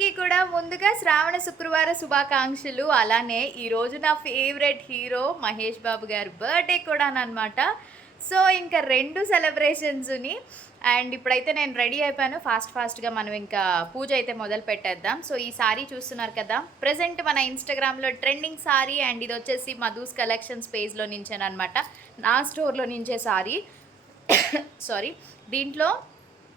అందరికీ కూడా ముందుగా శ్రావణ శుక్రవార శుభాకాంక్షలు. అలానే ఈరోజు నా ఫేవరెట్ హీరో మహేష్ బాబు గారి బర్త్డే కూడా అనమాట సో ఇంకా రెండు సెలబ్రేషన్స్ని అండ్ ఇప్పుడైతే నేను రెడీ అయిపోయాను. ఫాస్ట్ ఫాస్ట్గా మనం ఇంకా పూజ అయితే మొదలు పెట్టేద్దాం. సో ఈ సారీ చూస్తున్నారు కదా ప్రజెంట్ మన ఇన్స్టాగ్రామ్లో ట్రెండింగ్ సారీ అండ్ ఇది వచ్చేసి మధుస్ కలెక్షన్స్ పేజ్లో నుంచేనమాట నా స్టోర్లో నుంచే సారీ. సారీ దీంట్లో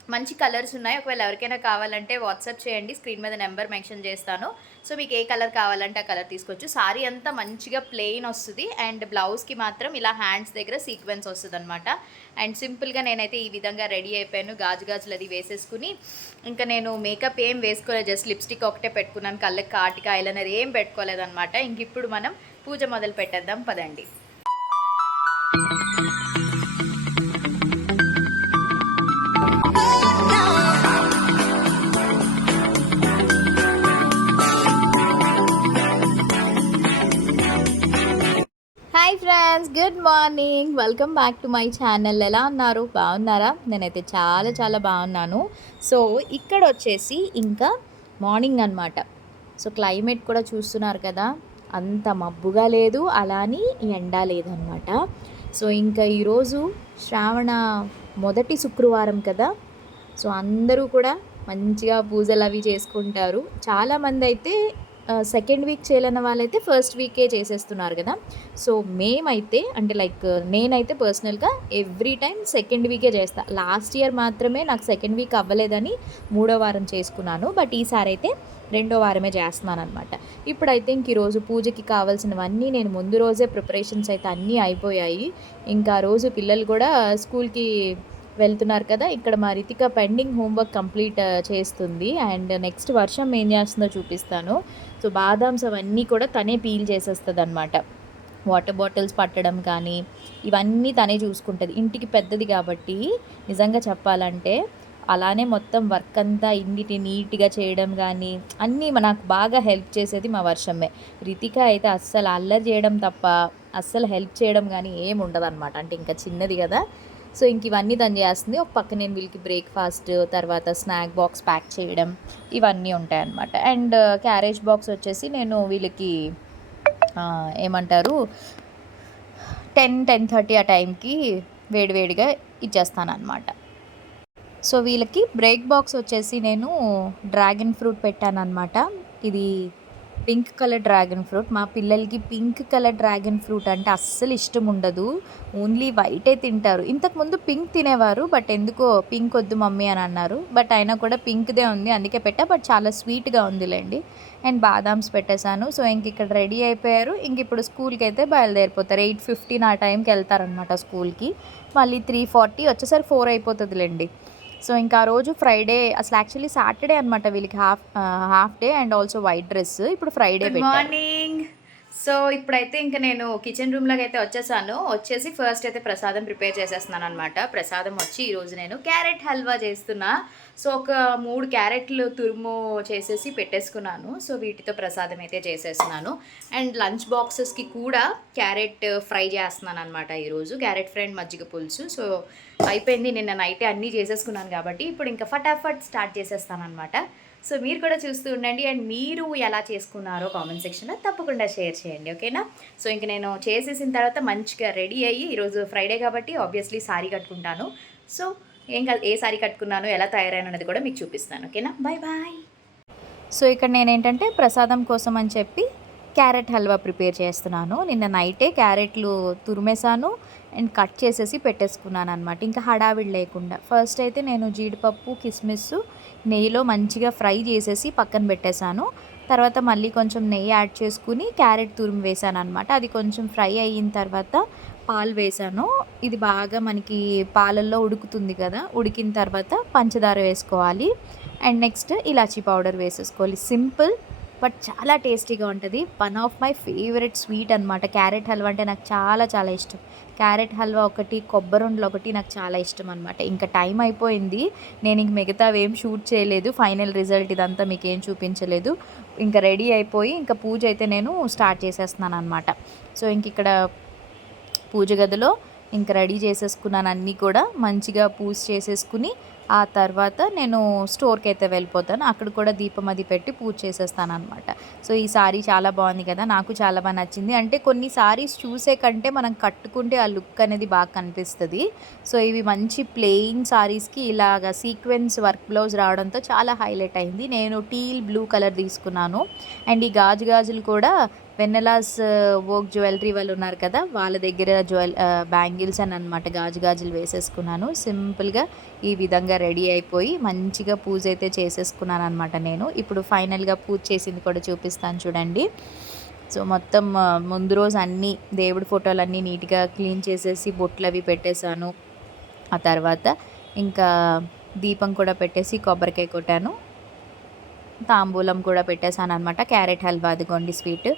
మంచి కలర్స్ ఉన్నాయి. ఒకవేళ ఎవరికైనా కావాలంటే వాట్సాప్ చేయండి. స్క్రీన్ మీద నెంబర్ మెన్షన్ చేస్తాను. సో మీకు ఏ కలర్ కావాలంటే ఆ కలర్ తీసుకోవచ్చు. సారీ అంతా మంచిగా ప్లెయిన్ వస్తుంది. అండ్ బ్లౌజ్కి మాత్రం ఇలా హ్యాండ్స్ దగ్గర సీక్వెన్స్ వస్తుంది అనమాట అండ్ సింపుల్గా నేనైతే ఈ విధంగా రెడీ అయిపోయాను. గాజు గాజులు అది వేసేసుకుని ఇంకా నేను మేకప్ ఏం వేసుకోలేదు జస్ట్ లిప్స్టిక్ ఒకటే పెట్టుకున్నాను. కళ్ళకి కాటిక ఐలైనర్ ఏం పెట్టుకోలేదన్నమాట. ఇంక ఇప్పుడు మనం పూజ మొదలు పెట్టేద్దాం. పదండి. Friends good morning welcome back to my channel ఎలా ఉన్నారు? బాగున్నారా? నేనైతే చాలా చాలా బాగున్నాను. సో ఇక్కడ వచ్చేసి ఇంకా మార్నింగ్ అన్నమాట. సో క్లైమేట్ కూడా చూస్తున్నారు కదా. అంత మబ్బుగా లేదు అలాని ఎండ లేదనమాట సో ఇంకా ఈరోజు శ్రావణ మొదటి శుక్రవారం కదా. సో అందరూ కూడా మంచిగా పూజలు అవి చేసుకుంటారు. చాలామంది అయితే సెకండ్ వీక్ చేయలేని వాళ్ళైతే ఫస్ట్ వీకే చేసేస్తున్నారు కదా. సో మేమైతే అంటే లైక్ నేనైతే పర్సనల్గా ఎవ్రీ టైం సెకండ్ వీకే చేస్తా. లాస్ట్ ఇయర్ మాత్రమే నాకు సెకండ్ వీక్ అవ్వలేదని మూడో వారం చేసుకున్నాను. బట్ ఈసారి అయితే రెండో వారమే చేస్తున్నాను అనమాట ఇప్పుడైతే ఇంక ఈరోజు పూజకి కావాల్సినవన్నీ నేను ముందు రోజే ప్రిపరేషన్స్ అయితే అన్నీ అయిపోయాయి. ఇంకా ఆ రోజు పిల్లలు కూడా స్కూల్కి వెళ్తున్నారు కదా. ఇక్కడ మా రితిక పెండింగ్ హోంవర్క్ కంప్లీట్ చేస్తుంది. అండ్ నెక్స్ట్ వర్షం ఏం చేస్తుందో చూపిస్తాను. సో బాదామ్స్ అవన్నీ కూడా తనే పీల్ చేసేస్తుంది అనమాట వాటర్ బాటిల్స్ పట్టడం కానీ ఇవన్నీ తనే చూసుకుంటుంది. ఇంటికి పెద్దది కాబట్టి నిజంగా చెప్పాలంటే అలానే మొత్తం వర్క్ అంతా ఇంటిని నీట్గా చేయడం కానీ అన్నీ నాకు బాగా హెల్ప్ చేసేది మా వర్షమే రితిక అయితే అస్సలు అల్లరి చేయడం తప్ప అస్సలు హెల్ప్ చేయడం కానీ ఏమి ఉండదు అనమాట అంటే ఇంకా చిన్నది కదా. సో ఇంక ఇవన్నీ తను చేస్తుంది. ఒక పక్క నేను వీళ్ళకి బ్రేక్ఫాస్ట్ తర్వాత స్నాక్ బాక్స్ ప్యాక్ చేయడం ఇవన్నీ ఉంటాయి అన్నమాట అండ్ uh, క్యారేజ్ బాక్స్ వచ్చేసి నేను వీళ్ళకి ఏమంటారు టెన్ టెన్ థర్టీ ఆ టైంకి వేడివేడిగా ఇచ్చేస్తాను సో వీళ్ళకి బ్రేక్ బాక్స్ వచ్చేసి నేను డ్రాగన్ ఫ్రూట్ పెట్టాను అనమాట ఇది పింక్ కలర్ డ్రాగన్ ఫ్రూట్. మా పిల్లలకి పింక్ కలర్ డ్రాగన్ ఫ్రూట్ అంటే అస్సలు ఇష్టం ఉండదు. ఓన్లీ వైటే తింటారు. ఇంతకుముందు పింక్ తినేవారు బట్ ఎందుకో పింక్ వద్దు మమ్మీ అని అన్నారు. బట్ అయినా కూడా పింక్దే ఉంది అందుకే పెట్టా. బట్ చాలా స్వీట్గా ఉందిలేండి. అండ్ బాదామ్స్ పెట్టేశాను. సో ఇంక ఇక్కడ రెడీ అయిపోయారు. ఇంక ఇప్పుడు స్కూల్కి అయితే బయలుదేరిపోతారు. ఎయిట్ ఫిఫ్టీన్ ఆ టైంకి వెళ్తారనమాట స్కూల్కి. మళ్ళీ త్రీ ఫార్టీ వచ్చేసరికి ఫోర్ అయిపోతుందిలేండి. సో ఇంకా ఆ రోజు ఫ్రైడే అసలు యాక్చువల్లీ సాటర్డే అనమాట వీళ్ళకి half half day and also white dress ఇప్పుడు ఫ్రైడే మార్నింగ్ సో ఇప్పుడైతే ఇంకా నేను కిచెన్ రూమ్లోకి అయితే వచ్చేసాను. వచ్చేసి ఫస్ట్ అయితే ప్రసాదం ప్రిపేర్ చేసేస్తున్నాను అనమాట ప్రసాదం వచ్చి ఈరోజు నేను క్యారెట్ హల్వా చేస్తున్నా. సో ఒక మూడు క్యారెట్లు తురుము చేసేసి పెట్టేసుకున్నాను. సో వీటితో ప్రసాదం అయితే చేసేస్తున్నాను. అండ్ లంచ్ బాక్సెస్కి కూడా క్యారెట్ ఫ్రై చేస్తున్నాను అనమాట ఈరోజు క్యారెట్ ఫ్రైడ్ మజ్జిగ పులుసు. సో అయిపోయింది. నిన్న నైటే అన్నీ చేసేసుకున్నాను కాబట్టి ఇప్పుడు ఇంకా ఫటాఫట్ స్టార్ట్ చేసేస్తాను అనమాట సో మీరు కూడా చూస్తూ ఉండండి. అండ్ మీరు ఎలా చేసుకున్నారో కామెంట్ సెక్షన్లో తప్పకుండా షేర్ చేయండి. ఓకేనా? సో ఇంక నేను చేసేసిన తర్వాత మంచిగా రెడీ అయ్యి ఈరోజు ఫ్రైడే కాబట్టి ఆబ్వియస్లీ సారీ కట్టుకుంటాను. సో ఏం కాదు ఏ సారీ కట్టుకున్నాను ఎలా తయారైన అనేది కూడా మీకు చూపిస్తాను. ఓకేనా? Bye bye. సో ఇక్కడ నేను ఏంటంటే ప్రసాదం కోసం అని చెప్పి క్యారెట్ హల్వా ప్రిపేర్ చేస్తున్నాను. నిన్న నైటే క్యారెట్లు తురిమేసాను అండ్ కట్ చేసేసి పెట్టేసుకున్నాను అనమాట ఇంకా హడావిడి లేకుండా. ఫస్ట్ అయితే నేను జీడిపప్పు కిస్మిస్ నెయ్యిలో మంచిగా ఫ్రై చేసేసి పక్కన పెట్టేశాను. తర్వాత మళ్ళీ కొంచెం నెయ్యి యాడ్ చేసుకుని క్యారెట్ తురిమి వేసాను అనమాట అది కొంచెం ఫ్రై అయిన తర్వాత పాలు వేసాను ఇది బాగా మనకి పాలల్లో ఉడుకుతుంది కదా ఉడికిన తర్వాత పంచదార వేసుకోవాలి. అండ్ నెక్స్ట్ ఇలాచీ పౌడర్ వేసేసుకోవాలి. సింపుల్ బట్ చాలా టేస్టీగా ఉంటుంది. One of my favourite sweet అనమాట క్యారెట్ హల్వా అంటే నాకు చాలా చాలా ఇష్టం. క్యారెట్ హల్వా ఒకటి కొబ్బరి ఉండలు ఒకటి నాకు చాలా ఇష్టం అనమాట ఇంకా టైం అయిపోయింది. నేను ఇంక మిగతావి ఏం షూట్ చేయలేదు. ఫైనల్ రిజల్ట్ ఇదంతా మీకు ఏం చూపించలేదు. ఇంకా రెడీ అయిపోయి ఇంకా పూజ అయితే నేను స్టార్ట్ చేసేస్తున్నాను అనమాట సో ఇంక ఇక్కడ పూజ గదిలో ఇంకా రెడీ చేసేసుకున్నాను అన్నీ కూడా. మంచిగా పూజ చేసేసుకుని ఆ తర్వాత నేను స్టోర్కి అయితే వెళ్ళిపోతాను. అక్కడ కూడా దీపం అది పెట్టి పూజ చేసేస్తాను అనమాట సో ఈ సారీ చాలా బాగుంది కదా నాకు చాలా బాగా నచ్చింది. అంటే కొన్ని సారీస్ చూసే కంటే మనం కట్టుకుంటే ఆ లుక్ అనేది బాగా కనిపిస్తుంది. సో ఇవి మంచి ప్లెయిన్ సారీస్కి ఇలాగ సీక్వెన్స్ వర్క్ బ్లౌజ్ రావడంతో చాలా హైలైట్ అయింది. నేను టీల్ బ్లూ కలర్ తీసుకున్నాను. అండ్ ఈ గాజు గాజులు కూడా వెన్నెలాస్ వోక్ జ్యువెలరీ వాళ్ళు ఉన్నారు కదా వాళ్ళ దగ్గర జ్యువెల్ బ్యాంగిల్స్ అని అనమాట గాజు గాజులు వేసేసుకున్నాను. సింపుల్గా ఈ విధంగా రెడీ అయిపోయి మంచిగా పూజ అయితే చేసేసుకున్నాను అనమాట నేను. ఇప్పుడు ఫైనల్గా పూజ చేసింది కూడా చూపిస్తాను చూడండి. సో మొత్తం ముందు రోజు అన్నీ దేవుడి ఫోటోలు అన్నీ నీట్గా క్లీన్ చేసేసి బొట్లు అవి పెట్టేశాను. ఆ తర్వాత ఇంకా దీపం కూడా పెట్టేసి కొబ్బరికాయ కొట్టాను. తాంబూలం కూడా పెట్టేశాను అనమాట క్యారెట్ హల్వా అదిగోండి స్వీట్.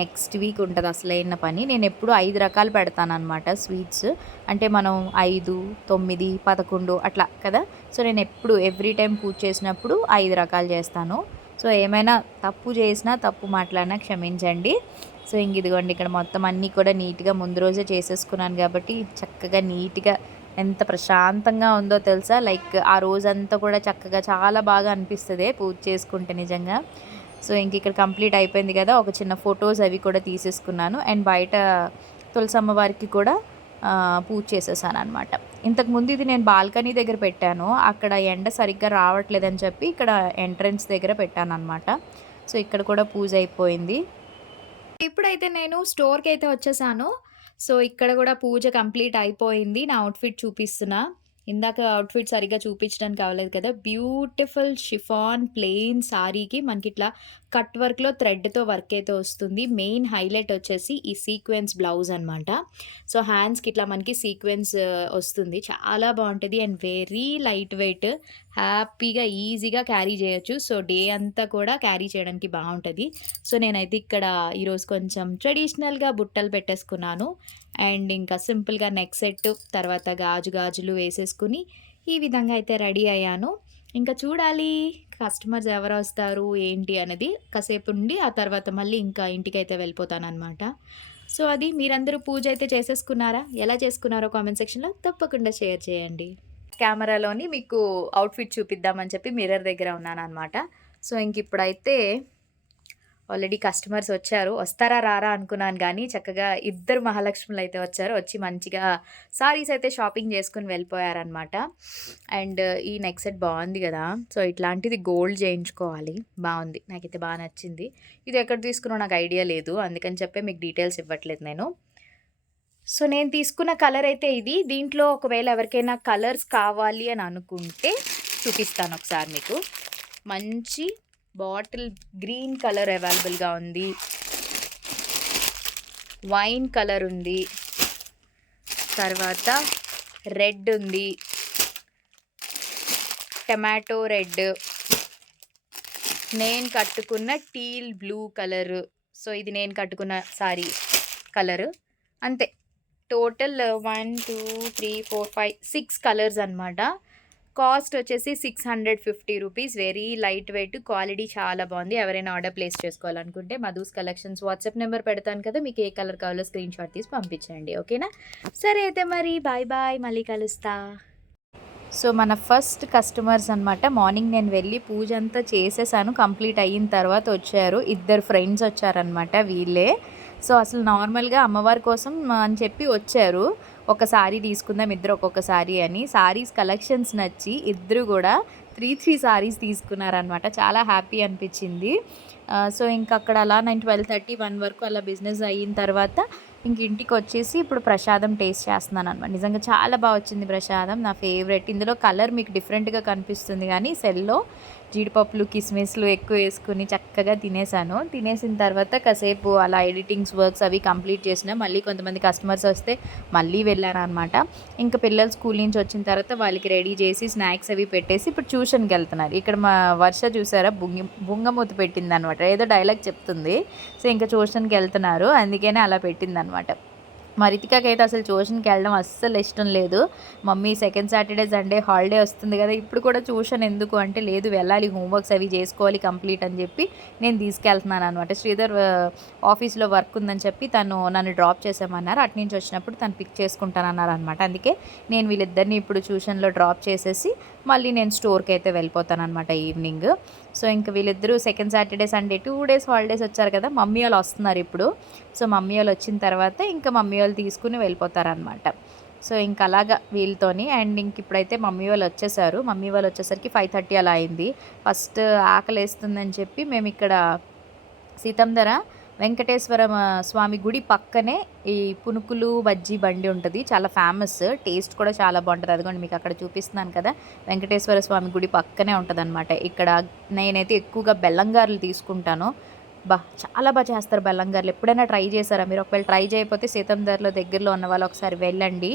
నెక్స్ట్ వీక్ ఉంటుంది అసలైన పని. నేను ఎప్పుడు ఐదు రకాలు పెడతాను అనమాట స్వీట్స్. అంటే మనం ఐదు తొమ్మిది పదకొండు అట్లా కదా. సో నేను ఎప్పుడు ఎవ్రీ టైం పూజ చేసినప్పుడు ఐదు రకాలు చేస్తాను. సో ఏమైనా తప్పు చేసినా తప్పు మాట్లాడినా క్షమించండి. సో ఇంక ఇదిగోండి ఇక్కడ మొత్తం అన్నీ కూడా నీట్గా ముందు రోజే చేసేసుకున్నాను కాబట్టి చక్కగా నీట్గా ఎంత ప్రశాంతంగా ఉందో తెలుసా? లైక్ ఆ రోజంతా కూడా చక్కగా చాలా బాగా అనిపిస్తుంది పూజ చేసుకుంటే నిజంగా. సో ఇంక ఇక్కడ కంప్లీట్ అయిపోయింది కదా ఒక చిన్న ఫొటోస్ అవి కూడా తీసేసుకున్నాను. అండ్ బయట తులసమ్మ వారికి కూడా పూజ చేసేసాను అనమాట ఇంతకుముందు ఇది నేను బాల్కనీ దగ్గర పెట్టాను. అక్కడ ఎండ సరిగ్గా రావట్లేదని చెప్పి ఇక్కడ ఎంట్రన్స్ దగ్గర పెట్టాను అనమాట సో ఇక్కడ కూడా పూజ అయిపోయింది. ఇప్పుడైతే నేను స్టోర్కి అయితే వచ్చేసాను. సో ఇక్కడ కూడా పూజ కంప్లీట్ అయిపోయింది. నా అవుట్ఫిట్ చూపిస్తున్నా. ఇందాక అవుట్ఫిట్ సరిగ్గా చూపించడానికి అవ్వలేదు కదా. బ్యూటిఫుల్ షిఫాన్ ప్లెయిన్ సారీకి మనకి ఇట్లా కట్ వర్క్లో థ్రెడ్తో వర్క్ అయితే వస్తుంది. మెయిన్ హైలైట్ వచ్చేసి ఈ సీక్వెన్స్ బ్లౌజ్ అనమాట సో హ్యాండ్స్కి ఇట్లా మనకి సీక్వెన్స్ వస్తుంది. చాలా బాగుంటుంది అండ్ వెరీ లైట్ వెయిట్. హ్యాపీగా ఈజీగా క్యారీ చేయొచ్చు. సో డే అంతా కూడా క్యారీ చేయడానికి బాగుంటుంది. సో నేనైతే ఇక్కడ ఈరోజు కొంచెం ట్రెడిషనల్గా బుట్టలు పెట్టేసుకున్నాను. అండ్ ఇంకా సింపుల్గా నెక్ సెట్ తర్వాత గాజు గాజులు వేసేసుకుని ఈ విధంగా అయితే రెడీ అయ్యాను. ఇంకా చూడాలి కస్టమర్స్ ఎవరు వస్తారు ఏంటి అనేది కాసేపు ఉండి ఆ తర్వాత మళ్ళీ ఇంకా ఇంటికి అయితే వెళ్ళిపోతాను సో అది మీరందరూ పూజ అయితే చేసేసుకున్నారా? ఎలా చేసుకున్నారో కామెంట్ సెక్షన్లో తప్పకుండా షేర్ చేయండి. కెమెరాలోని మీకు అవుట్ఫిట్ చూపిద్దామని చెప్పి మిర్రర్ దగ్గర ఉన్నాను అనమాట సో ఇంక ఇప్పుడైతే ఆల్రెడీ కస్టమర్స్ వచ్చారు. వస్తారా రారా అనుకున్నాను కానీ చక్కగా ఇద్దరు మహాలక్ష్ములు అయితే వచ్చారు. వచ్చి మంచిగా సారీస్ అయితే షాపింగ్ చేసుకుని వెళ్ళిపోయారనమాట అండ్ ఈ నెక్ సెట్ బాగుంది కదా. సో ఇట్లాంటిది గోల్డ్ చేయించుకోవాలి. బాగుంది. నాకైతే బాగా నచ్చింది. ఇది ఎక్కడ తీసుకున్నా నాకు ఐడియా లేదు. అందుకని చెప్పి మీకు డీటెయిల్స్ ఇవ్వట్లేదు నేను. సో నేను తీసుకున్న కలర్ అయితే ఇది. దీంట్లో ఒకవేళ ఎవరికైనా కలర్స్ కావాలి అని అనుకుంటే చూపిస్తాను ఒకసారి మీకు. మంచి బాటిల్ గ్రీన్ కలర్ అవైలబుల్గా ఉంది. వైన్ కలర్ ఉంది. తర్వాత రెడ్ ఉంది. Tomato red. నేను కట్టుకున్న టీల్ బ్లూ కలర్. సో ఇది నేను కట్టుకున్న సారీ కలరు. అంతే. Total one two three four five six colours అనమాట కాస్ట్ వచ్చేసి six hundred fifty rupees. Very light weight quality చాలా బాగుంది. ఎవరైనా ఆర్డర్ ప్లేస్ చేసుకోవాలనుకుంటే మధుస్ కలెక్షన్స్ వాట్సాప్ నెంబర్ పెడతాను కదా మీకు ఏ కలర్ కావాలో స్క్రీన్ షాట్ తీసి పంపించండి. ఓకేనా? సరే అయితే మరి బాయ్ బాయ్. మళ్ళీ కలుస్తా. సో మన ఫస్ట్ కస్టమర్స్ అనమాట మార్నింగ్ నేను వెళ్ళి పూజ అంతా చేసేసాను. కంప్లీట్ అయిన తర్వాత వచ్చారు. ఇద్దరు ఫ్రెండ్స్ వచ్చారనమాట వీళ్ళే. సో అసలు నార్మల్గా అమ్మవారి కోసం అని చెప్పి వచ్చారు. ఒక సారీ తీసుకుందాం ఇద్దరు ఒక్కొక్క సారీ అని. సారీస్ కలెక్షన్స్ నచ్చి ఇద్దరు కూడా త్రీ త్రీ సారీస్ తీసుకున్నారనమాట చాలా హ్యాపీ అనిపించింది. సో ఇంకా అక్కడ అలా నేను ట్వెల్వ్ థర్టీ వన్ వరకు అలా బిజినెస్ అయిన తర్వాత ఇంక ఇంటికి వచ్చేసి ఇప్పుడు ప్రసాదం టేస్ట్ చేస్తున్నాను అనమాట నిజంగా చాలా బాగా వచ్చింది ప్రసాదం నా ఫేవరెట్. ఇందులో కలర్ మీకు డిఫరెంట్గా కనిపిస్తుంది కానీ సెల్లో జీడిపప్పులు కిస్మిస్లు ఎక్కువ వేసుకుని చక్కగా తినేసాను. తినేసిన తర్వాత కాసేపు అలా ఎడిటింగ్స్ వర్క్స్ అవి కంప్లీట్ చేసిన మళ్ళీ కొంతమంది కస్టమర్స్ వస్తే మళ్ళీ వెళ్ళాను అనమాట ఇంకా పిల్లలు స్కూల్ నుంచి వచ్చిన తర్వాత వాళ్ళకి రెడీ చేసి స్నాక్స్ అవి పెట్టేసి ఇప్పుడు ట్యూషన్కి వెళ్తున్నారు. ఇక్కడ మా వర్ష చూసారా? బుంగి బుంగమూత పెట్టింది అనమాట ఏదో డైలాగ్ చెప్తుంది. సో ఇంకా ట్యూషన్కి వెళ్తున్నారు. అందుకనే అలా పెట్టింది అనమాట మా రితికాకి అయితే అసలు ట్యూషన్కి వెళ్ళడం అస్సలు ఇష్టం లేదు. Mummy second Saturday Sunday holiday వస్తుంది కదా ఇప్పుడు కూడా ట్యూషన్ ఎందుకు? అంటే లేదు వెళ్ళాలి హోంవర్క్స్ అవి చేసుకోవాలి కంప్లీట్ అని చెప్పి నేను తీసుకెళ్తున్నాను అనమాట శ్రీధర్ ఆఫీస్లో వర్క్ ఉందని చెప్పి తను నన్ను డ్రాప్ చేసామన్నారు అటు నుంచి వచ్చినప్పుడు తను పిక్ చేసుకుంటానన్నారు అనమాట అందుకే నేను వీళ్ళిద్దరిని ఇప్పుడు ట్యూషన్లో డ్రాప్ చేసేసి మళ్ళీ నేను స్టోర్కి అయితే వెళ్ళిపోతాను అనమాట ఈవినింగ్. సో ఇంకా వీళ్ళిద్దరూ second Saturday Sunday two days holidays వచ్చారు కదా మమ్మీ వాళ్ళు వస్తున్నారు ఇప్పుడు. సో మమ్మీ వాళ్ళు వచ్చిన తర్వాత ఇంకా మమ్మీ వాళ్ళు తీసుకుని వెళ్ళిపోతారనమాట సో ఇంకా అలాగా వీళ్ళతోని అండ్ ఇంక ఇప్పుడైతే మమ్మీ వాళ్ళు వచ్చేసారు. మమ్మీ వాళ్ళు వచ్చేసరికి ఫైవ్ థర్టీ అలా అయింది. ఫస్ట్ ఆకలి వేస్తుందని చెప్పి మేము ఇక్కడ సీతంధర వెంకటేశ్వర స్వామి గుడి పక్కనే ఈ పునుకులు బజ్జీ బండి ఉంటుంది. చాలా ఫేమస్ టేస్ట్ కూడా చాలా బాగుంటుంది. అదిగోండి మీకు అక్కడ చూపిస్తున్నాను కదా. వెంకటేశ్వర స్వామి గుడి పక్కనే ఉంటుంది ఇక్కడ నేనైతే ఎక్కువగా బెల్లంగారులు తీసుకుంటాను. బా చాలా బాగా చేస్తారు బెల్లంగారులు. ఎప్పుడైనా ట్రై చేశారా? మీరు ఒకవేళ ట్రై చేయకపోతే సీతందర్లో దగ్గరలో ఉన్న వాళ్ళు ఒకసారి వెళ్ళండి.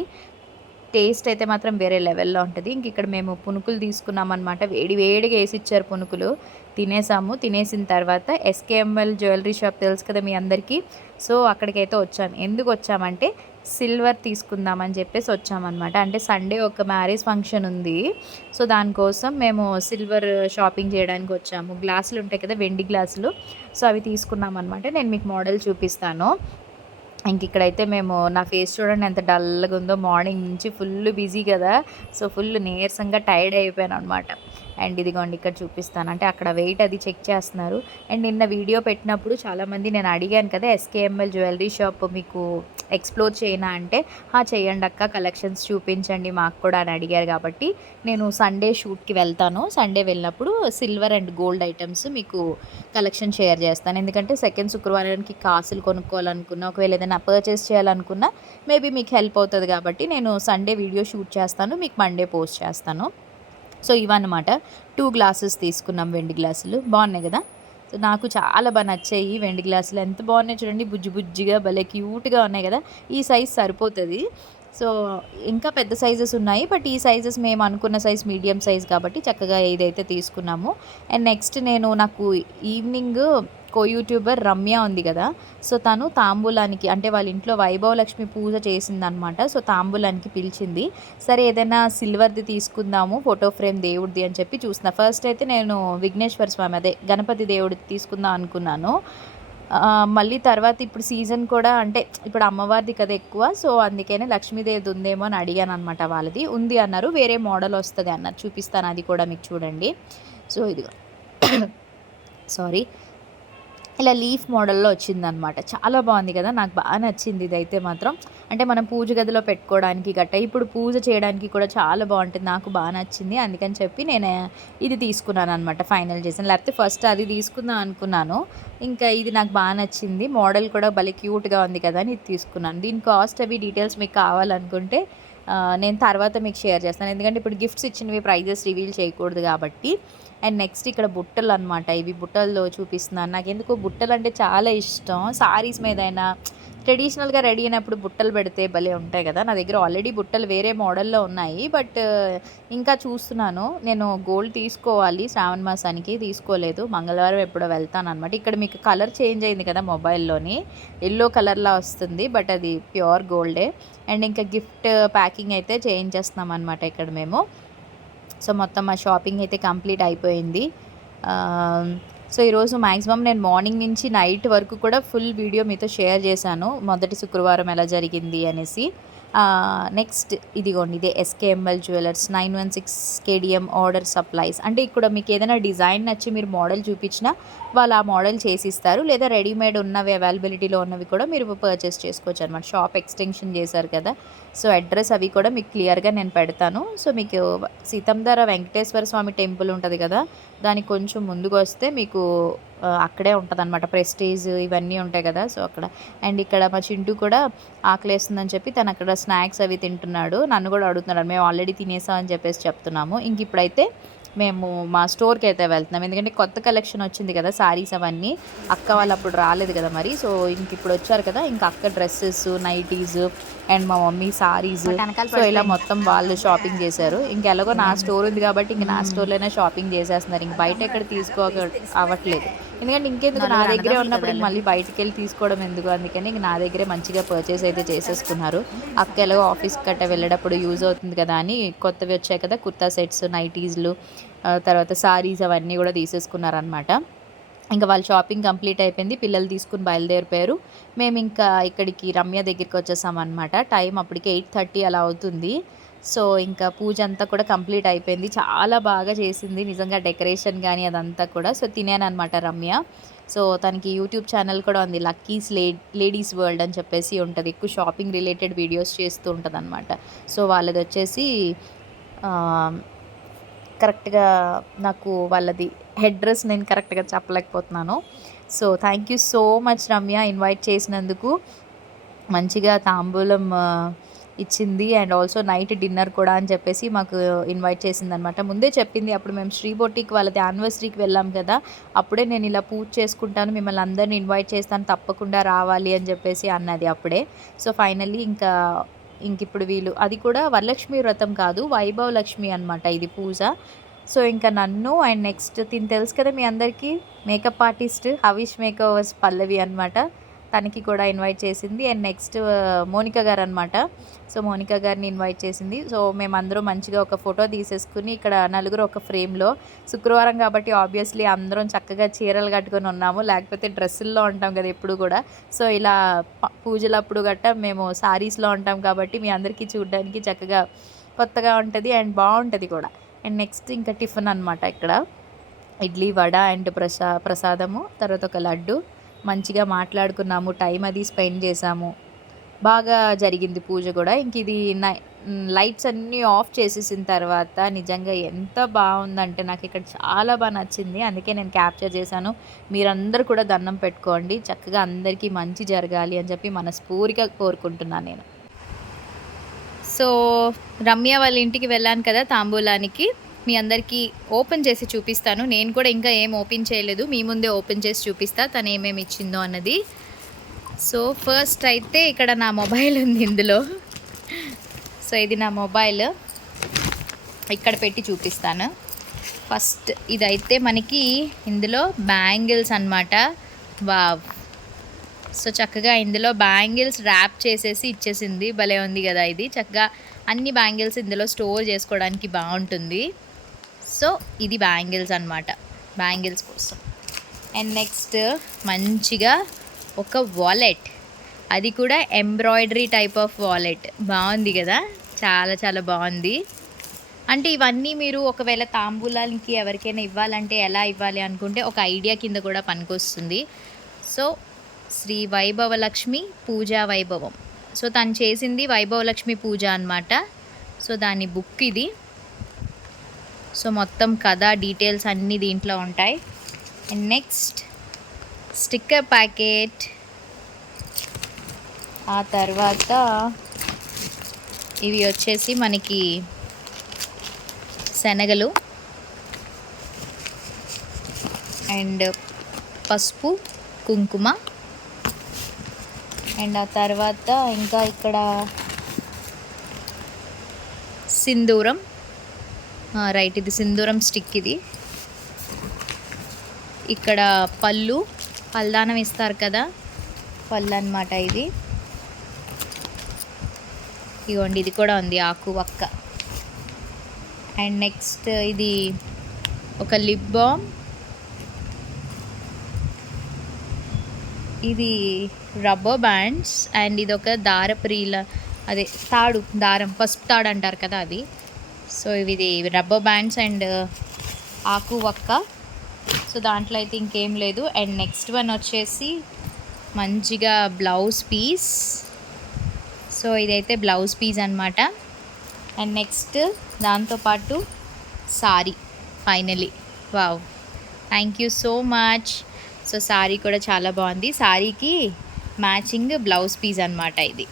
టేస్ట్ అయితే మాత్రం వేరే లెవెల్లో ఉంటుంది. ఇంక ఇక్కడ మేము పునుకులు తీసుకున్నాం అనమాట వేడి వేడిగా వేసి ఇచ్చారు పునుకులు. తినేసాము. తినేసిన తర్వాత ఎస్కేఎంఎల్ జ్యువెలరీ షాప్ తెలుసు కదా మీ అందరికీ? సో అక్కడికైతే వచ్చాను. ఎందుకు వచ్చామంటే సిల్వర్ తీసుకుందామని చెప్పేసి వచ్చామన్నమాట. అంటే సండే ఒక మ్యారేజ్ ఫంక్షన్ ఉంది. సో దానికోసం మేము సిల్వర్ షాపింగ్ చేయడానికి వచ్చాము. గ్లాసులు ఉంటాయి కదా వెండి గ్లాసులు. సో అవి తీసుకున్నాం అనమాట నేను మీకు మోడల్ చూపిస్తాను. ఇంక ఇక్కడైతే మేము నా ఫేస్ చూడండి ఎంత డల్గా ఉందో. మార్నింగ్ నుంచి ఫుల్ బిజీ కదా. సో ఫుల్ నీరసంగా టైర్డ్ అయిపోయాను అనమాట అండ్ ఇదిగోండి ఇక్కడ చూపిస్తాను. అంటే అక్కడ వెయిట్ అది చెక్ చేస్తున్నారు. అండ్ నిన్న వీడియో పెట్టినప్పుడు చాలామంది నేను అడిగాను కదా ఎస్కేఎంఎల్ జ్యువెలరీ షాప్ మీకు ఎక్స్ప్లోర్ చేయనా అంటే ఆ చేయండి అక్క కలెక్షన్స్ చూపించండి మాకు కూడా అని అడిగారు కాబట్టి నేను సండే షూట్కి వెళ్తాను. సండే వెళ్ళినప్పుడు సిల్వర్ అండ్ గోల్డ్ ఐటమ్స్ మీకు కలెక్షన్ షేర్ చేస్తాను. ఎందుకంటే సెకండ్ శుక్రవారానికి కాసులు కొనుక్కోవాలనుకున్నా ఒకవేళ ఏదైనా పర్చేస్ చేయాలనుకున్నా మేబీ మీకు హెల్ప్ అవుతుంది కాబట్టి నేను సండే వీడియో షూట్ చేస్తాను మీకు మండే పోస్ట్ చేస్తాను. సో ఇవన్నమాట. టూ గ్లాసెస్ తీసుకున్నాం వెండి గ్లాసులు. బాగున్నాయి కదా? సో నాకు చాలా బాగా నచ్చాయి వెండి గ్లాసులు. ఎంత బాగున్నాయి చూడండి. బుజ్జి బుజ్జిగా భలే క్యూట్గా ఉన్నాయి కదా? ఈ సైజ్ సరిపోతుంది. సో ఇంకా పెద్ద సైజెస్ ఉన్నాయి. బట్ ఈ సైజెస్ మేము అనుకున్న సైజ్ మీడియం సైజ్ కాబట్టి చక్కగా ఇదైతే తీసుకున్నాము. అండ్ నెక్స్ట్ నేను నాకు ఈవినింగ్ కో యూట్యూబర్ రమ్య ఉంది కదా. సో తను తాంబూలానికి అంటే వాళ్ళ ఇంట్లో వైభవ లక్ష్మి పూజ చేసిందనమాట సో తాంబూలానికి పిలిచింది. సరే ఏదైనా సిల్వర్ది తీసుకుందాము ఫోటో ఫ్రేమ్ దేవుడిది అని చెప్పి చూసిన. ఫస్ట్ అయితే నేను విఘ్నేశ్వర స్వామి అదే గణపతి దేవుడిది తీసుకుందాం అనుకున్నాను. మళ్ళీ తర్వాత ఇప్పుడు సీజన్ కూడా అంటే ఇప్పుడు అమ్మవారిది కదా ఎక్కువ. సో అందుకనే లక్ష్మీదేవిది ఉందేమో అని అడిగాను అనమాట వాళ్ళది. ఉంది అన్నారు వేరే మోడల్ వస్తుంది అన్నారు. చూపిస్తాను అది కూడా మీకు చూడండి. సో ఇదిగో సారీ. ఇలా లీఫ్ మోడల్లో వచ్చిందనమాట చాలా బాగుంది కదా నాకు బాగా నచ్చింది ఇదైతే మాత్రం. అంటే మనం పూజ గదిలో పెట్టుకోవడానికి గట్ట ఇప్పుడు పూజ చేయడానికి కూడా చాలా బాగుంటుంది నాకు బాగా నచ్చింది. అందుకని చెప్పి నేను ఇది తీసుకున్నాను అనమాట ఫైనల్ చేసాను. లేకపోతే ఫస్ట్ అది తీసుకుందాం అనుకున్నాను. ఇంకా ఇది నాకు బాగా నచ్చింది. మోడల్ కూడా భలే క్యూట్గా ఉంది కదా అని ఇది తీసుకున్నాను. దీని కాస్ట్ అవి డీటెయిల్స్ మీకు కావాలనుకుంటే నేను తర్వాత మీకు షేర్ చేస్తాను. ఎందుకంటే ఇప్పుడు గిఫ్ట్స్ ఇచ్చినవి ప్రైజెస్ రివీల్ చేయకూడదు కాబట్టి. అండ్ నెక్స్ట్ ఇక్కడ బుట్టలు అనమాట ఇవి బుట్టల్లో చూపిస్తున్నాను. నాకు ఎందుకు బుట్టలు అంటే చాలా ఇష్టం. సారీస్ మీద అయినా ట్రెడిషనల్గా రెడీ అయినప్పుడు బుట్టలు పెడితే భలే ఉంటాయి కదా. నా దగ్గర ఆల్రెడీ బుట్టలు వేరే మోడల్లో ఉన్నాయి. బట్ ఇంకా చూస్తున్నాను. నేను గోల్డ్ తీసుకోవాలి. శ్రావణ మాసానికి తీసుకోలేదు. మంగళవారం ఎప్పుడో వెళ్తాను అనమాట ఇక్కడ మీకు కలర్ చేంజ్ అయింది కదా మొబైల్లోని. ఎల్లో కలర్లా వస్తుంది. బట్ అది ప్యూర్ గోల్డే అండ్ ఇంకా గిఫ్ట్ ప్యాకింగ్ అయితే చేయించేస్తున్నాం అనమాట ఇక్కడ మేము. సో మొత్తం మా షాపింగ్ అయితే కంప్లీట్ అయిపోయింది. సో ఈరోజు మ్యాక్సిమం నేను మార్నింగ్ నుంచి నైట్ వరకు కూడా ఫుల్ వీడియో మీతో షేర్ చేశాను. మొదటి శుక్రవారం ఎలా జరిగింది అనేసి. నెక్స్ట్ ఇదిగోండి ఇదే SKML jewellers nine one six KDM order supplies అంటే ఇక్కడ మీకు ఏదైనా డిజైన్ నచ్చి మీరు మోడల్ చూపించినా వాళ్ళు ఆ మోడల్ చేసిస్తారు లేదా రెడీమేడ్ ఉన్నవి అవైలబిలిటీలో ఉన్నవి కూడా మీరు పర్చేస్ చేసుకోవచ్చు అనమాట షాప్ ఎక్స్టెన్షన్ చేశారు కదా సో అడ్రస్ అవి కూడా మీకు క్లియర్గా నేను పెడతాను. సో మీకు సీతంధార వెంకటేశ్వర స్వామి టెంపుల్ ఉంటుంది కదా దానికి కొంచెం ముందుకు వస్తే మీకు అక్కడే ఉంటుంది అనమాట ప్రెస్టేజ్ ఇవన్నీ ఉంటాయి కదా సో అక్కడ. అండ్ ఇక్కడ మా చింటూ కూడా ఆకలేస్తుందని చెప్పి తను అక్కడ స్నాక్స్ అవి తింటున్నాడు. నన్ను కూడా అడుగుతున్నాడు మేము ఆల్రెడీ తినేసామని చెప్పేసి చెప్తున్నాము. ఇంక ఇప్పుడైతే మేము మా స్టోర్కి అయితే వెళ్తున్నాం. ఎందుకంటే కొత్త కలెక్షన్ వచ్చింది కదా శారీస్ అవన్నీ. అక్క వాళ్ళు అప్పుడు రాలేదు కదా మరి. సో ఇంక ఇప్పుడు వచ్చారు కదా ఇంకా అక్క డ్రెస్సెస్ నైటీస్ అండ్ మా మమ్మీ సారీస్. సో ఇలా మొత్తం వాళ్ళు షాపింగ్ చేశారు. ఇంకెలాగో నా స్టోర్ ఉంది కాబట్టి ఇంక నా స్టోర్లోనే షాపింగ్ చేసేస్తున్నారు. ఇంక బయట ఎక్కడ తీసుకో అవ్వట్లేదు. ఎందుకంటే ఇంకెందుకు నా దగ్గరే ఉన్నప్పుడు మళ్ళీ బయటికి వెళ్ళి తీసుకోవడం ఎందుకు? అందుకని ఇంక నా దగ్గరే మంచిగా పర్చేస్ అయితే చేసేసుకున్నారు. అక్క ఎలాగో ఆఫీస్ గట్ట వెళ్ళేటప్పుడు యూజ్ అవుతుంది కదా అని కొత్తవి వచ్చాయి కదా కుర్తా సెట్స్ నైటీస్లు తర్వాత సారీస్ అవన్నీ కూడా తీసేసుకున్నారనమాట ఇంకా వాళ్ళ షాపింగ్ కంప్లీట్ అయిపోయింది. పిల్లలు తీసుకుని బయలుదేరిపోయారు. మేము ఇంకా ఇక్కడికి రమ్య దగ్గరికి వచ్చేసామన్నమాట. టైం అప్పటికి ఎయిట్ థర్టీ అలా అవుతుంది. సో ఇంకా పూజ అంతా కూడా కంప్లీట్ అయిపోయింది. చాలా బాగా చేసింది. నిజంగా డెకరేషన్ కానీ అదంతా కూడా. సో తినాను అనమాట రమ్య. సో తనకి యూట్యూబ్ ఛానల్ కూడా ఉంది. లక్కీస్ లే లేడీస్ వరల్డ్ అని చెప్పేసి ఉంటుంది. ఎక్కువ షాపింగ్ రిలేటెడ్ వీడియోస్ చేస్తూ ఉంటుంది అనమాట సో వాళ్ళది వచ్చేసి కరెక్ట్గా నాకు వాళ్ళది హెడ్ డ్రెస్ నేను కరెక్ట్గా చెప్పలేకపోతున్నాను. So thank you so much Ramya invite చేసినందుకు. మంచిగా తాంబూలం ఇచ్చింది అండ్ ఆల్సో నైట్ డిన్నర్ కూడా అని చెప్పేసి మాకు ఇన్వైట్ చేసింది అనమాట ముందే చెప్పింది అప్పుడు మేము శ్రీబొట్టికి వాళ్ళది యానివర్సరీకి వెళ్ళాం కదా అప్పుడే నేను ఇలా పూజ చేసుకుంటాను మిమ్మల్ని అందరిని ఇన్వైట్ చేస్తాను తప్పకుండా రావాలి అని చెప్పేసి అన్నది అప్పుడే. సో ఫైనల్లీ ఇంకా ఇంక ఇప్పుడు వీళ్ళు. అది కూడా వరలక్ష్మి వ్రతం కాదు వైభవ లక్ష్మి అనమాట ఇది పూజ. సో ఇంకా నన్ను అండ్ నెక్స్ట్ తిని తెలుసు కదా మీ అందరికీ makeup artist Havish makeovers Pallavi అనమాట తనకి కూడా ఇన్వైట్ చేసింది. అండ్ నెక్స్ట్ మోనిక గారు అనమాట సో మోనిక గారిని ఇన్వైట్ చేసింది. సో మేమందరం మంచిగా ఒక ఫోటో తీసేసుకుని ఇక్కడ నలుగురు ఒక ఫ్రేమ్లో శుక్రవారం కాబట్టి ఆబ్వియస్లీ అందరం చక్కగా చీరలు కట్టుకొని ఉన్నాము. లేకపోతే డ్రెస్సుల్లో ఉంటాం కదా ఎప్పుడు కూడా. సో ఇలా పూజలప్పుడు గట్ట మేము సారీస్లో ఉంటాం కాబట్టి మీ అందరికీ చూడడానికి చక్కగా కొత్తగా ఉంటుంది అండ్ బాగుంటుంది కూడా. అండ్ నెక్స్ట్ ఇంకా టిఫిన్ అనమాట ఇక్కడ. ఇడ్లీ వడ అండ్ ప్రసా ప్రసాదము తర్వాత ఒక లడ్డు. మంచిగా మాట్లాడుకున్నాము టైం అది స్పెండ్ చేసాము బాగా జరిగింది పూజ కూడా. ఇంక ఇది నై లైట్స్ అన్నీ ఆఫ్ చేసేసిన తర్వాత నిజంగా ఎంత బాగుందంటే నాకు ఇక్కడ చాలా బాగా నచ్చింది. అందుకే నేను క్యాప్చర్ చేశాను. మీరందరూ కూడా దండం పెట్టుకోండి. చక్కగా అందరికీ మంచి జరగాలి అని చెప్పి మనస్ఫూర్తిగా కోరుకుంటున్నాను నేను. సో రమ్య వాళ్ళ ఇంటికి వెళ్ళాను కదా తాంబూలానికి. మీ అందరికీ ఓపెన్ చేసి చూపిస్తాను. నేను కూడా ఇంకా ఏం ఓపెన్ చేయలేదు. మీ ముందే ఓపెన్ చేసి చూపిస్తా తను ఏమేమి ఇచ్చిందో అన్నది. సో ఫస్ట్ అయితే ఇక్కడ నా మొబైల్ ఉంది ఇందులో. సో ఇది నా మొబైల్. ఇక్కడ పెట్టి చూపిస్తాను. ఫస్ట్ ఇదైతే మనకి ఇందులో బ్యాంగిల్స్ అన్నమాట. వావ్. సో చక్కగా ఇందులో బ్యాంగిల్స్ ర్యాప్ చేసేసి ఇచ్చేసింది. భలే ఉంది కదా ఇది. చక్కగా అన్ని బ్యాంగిల్స్ ఇందులో స్టోర్ చేసుకోవడానికి బాగుంటుంది. సో ఇది బ్యాంగిల్స్ అన్నమాట. బ్యాంగిల్స్ కోసం. అండ్ నెక్స్ట్ మంచిగా ఒక వాలెట్. అది కూడా ఎంబ్రాయిడరీ టైప్ ఆఫ్ వాలెట్. బాగుంది కదా? చాలా చాలా బాగుంది. అంటే ఇవన్నీ మీరు ఒకవేళ తాంబూలానికి ఎవరికైనా ఇవ్వాలంటే ఎలా ఇవ్వాలి అనుకుంటే ఒక ఐడియా కింద కూడా పనికొస్తుంది. సో శ్రీ వైభవలక్ష్మి పూజా వైభవం. సో తను చేసింది వైభవలక్ష్మి పూజ అనమాట సో దాని బుక్ ఇది. సో మొత్తం కథ డీటెయిల్స్ అన్నీ దీంట్లో ఉంటాయి. అండ్ నెక్స్ట్ స్టిక్కర్ ప్యాకెట్ ఆ తర్వాత ఇవి వచ్చేసి మనకి శనగలు. అండ్ పసుపు కుంకుమ. అండ్ ఆ తర్వాత ఇంకా ఇక్కడ సింధూరం. రైట్ ఇది సింధూరం స్టిక్ ఇది. ఇక్కడ పళ్ళు పల్దానం ఇస్తారు కదా పళ్ళు అన్నమాట ఇది. ఇగోండి ఇది కూడా ఉంది ఆకు వక్క. అండ్ నెక్స్ట్ ఇది ఒక లిప్ బామ్. ఇది రబ్బర్ బ్యాండ్స్ అండ్ ఇది ఒక దారపు అదే తాడు దారం పసుపు తాడు అంటారు కదా అది. సో ఇది రబ్బర్ బ్యాండ్స్ అండ్ uh, ఆకు వక్క. సో దాంట్లో అయితే ఇంకేం లేదు. అండ్ నెక్స్ట్ వన్ వచ్చేసి మంచిగా బ్లౌజ్ పీస్. సో ఇదైతే బ్లౌజ్ పీస్ అనమాట అండ్ నెక్స్ట్ దాంతోపాటు sari finally. Wow. Thank you so much. So sari కూడా చాలా బాగుంది. సారీకి మ్యాచింగ్ బ్లౌజ్ పీస్ అనమాట ఇది.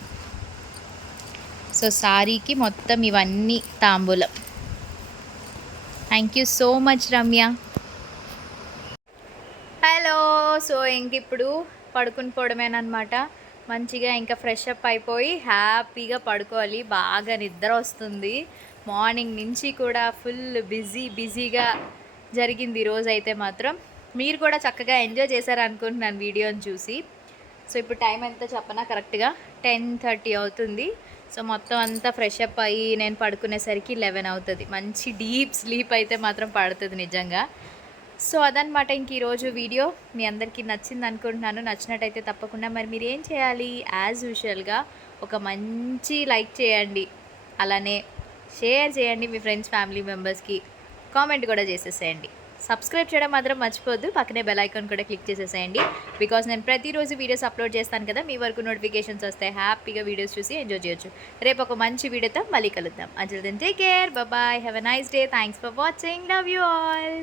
సో సారీకి మొత్తం ఇవన్నీ తాంబూలం. Thank you so much Ramya. Hello so ఇంక ఇప్పుడు పడుకుని పోవడమేనమాట మంచిగా ఇంకా ఫ్రెష్ అప్ అయిపోయి హ్యాపీగా పడుకోవాలి. బాగా నిద్ర వస్తుంది. మార్నింగ్ నుంచి కూడా ఫుల్ బిజీ బిజీగా జరిగింది ఈరోజు అయితే మాత్రం. మీరు కూడా చక్కగా ఎంజాయ్ చేశారు అనుకుంటున్నాను వీడియోని చూసి. సో ఇప్పుడు టైం ఎంత చెప్పనా? కరెక్ట్గా టెన్ థర్టీ అవుతుంది. సో మొత్తం అంతా ఫ్రెష్ అప్ అయ్యి నేను పడుకునేసరికి లెవెన్ అవుతుంది. మంచి డీప్ స్లీప్ అయితే మాత్రం పడుతుంది నిజంగా. సో అదనమాట ఇంక ఈరోజు వీడియో మీ అందరికీ నచ్చింది అనుకుంటున్నాను. నచ్చినట్టయితే తప్పకుండా మరి మీరు ఏం చేయాలి? యాజ్ యూజువల్గా ఒక మంచి లైక్ చేయండి. అలానే షేర్ చేయండి మీ ఫ్రెండ్స్ ఫ్యామిలీ మెంబర్స్కి కామెంట్ కూడా చేసేసేయండి. సబ్స్క్రైబ్ చేయడం మాత్రం మర్చిపోద్దు పక్కనే బెల్ ఐకాన్ కూడా క్లిక్ చేసేసేయండి. బికాస్ నేను ప్రతిరోజు వీడియోస్ అప్లోడ్ చేస్తాను కదా మీ వరకు నోటిఫికేషన్స్ వస్తాయి హ్యాపీగా వీడియోస్ చూసి ఎంజాయ్ చేయొచ్చు. రేపు ఒక మంచి వీడియోతో మళ్ళీ కలుద్దాం. Until then take care bye have a nice day thanks for watching love you all